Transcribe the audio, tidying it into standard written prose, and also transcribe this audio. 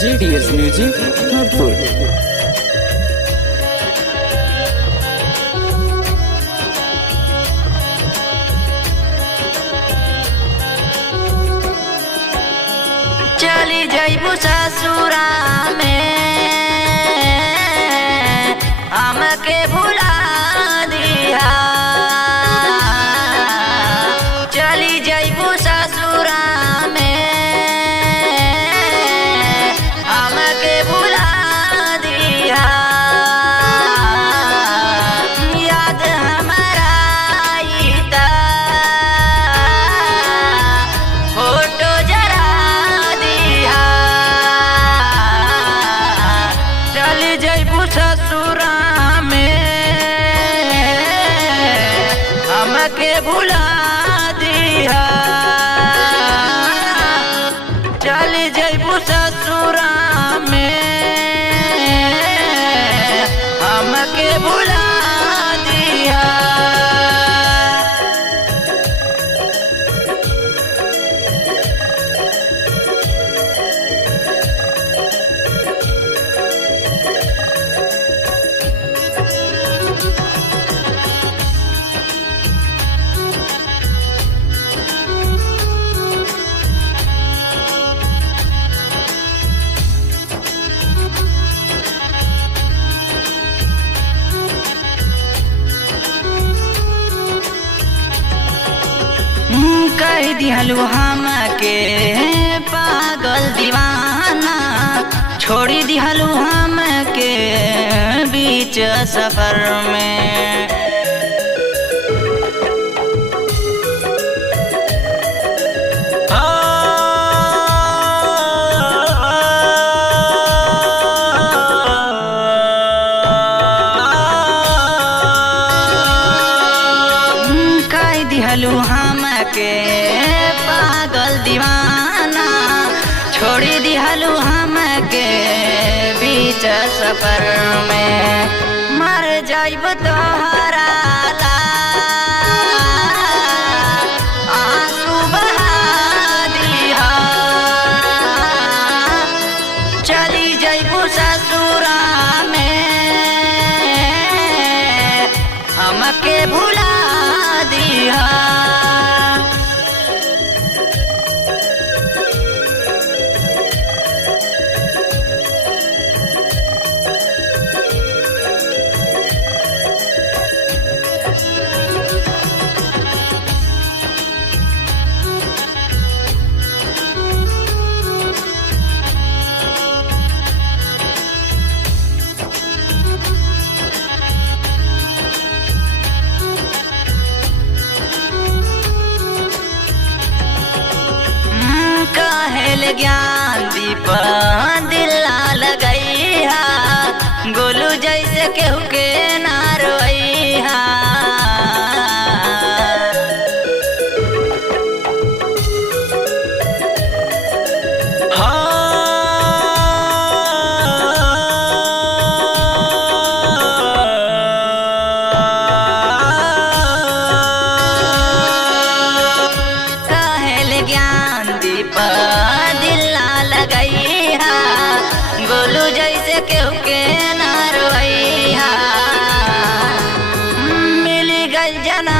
GDS Music Nurpur। चली जइबू ससुरा में हमके भुला दिया। चली जइबू ससुरा में हमके भुला दिया। याद हमारा आईता फोटो जरा दिया। चली जइबू ससुरा में हमके भुला दिया। चली जइबू ससुरा में हमके भुला दिया। कह दिहलू हमके पागल दीवाना। छोड़ी दिहलू हमके बीच सफर में। कह दिहलू हमके पागल दीवाना। छोड़ी दिहलू हमके बीच सफर में। मर जाइब तोहरा ला आंसू बहा दिया। चली जाइबू ससुरा में हमके भुला दिया। कहल ज्ञान दीप दिल लगैहा। गोलू जैसे केहू के ना रोइहा। कहल ज्ञान दीप दिल लगैहा। गोलू जैसे केहू के ना रोइहा। मिल गइल जना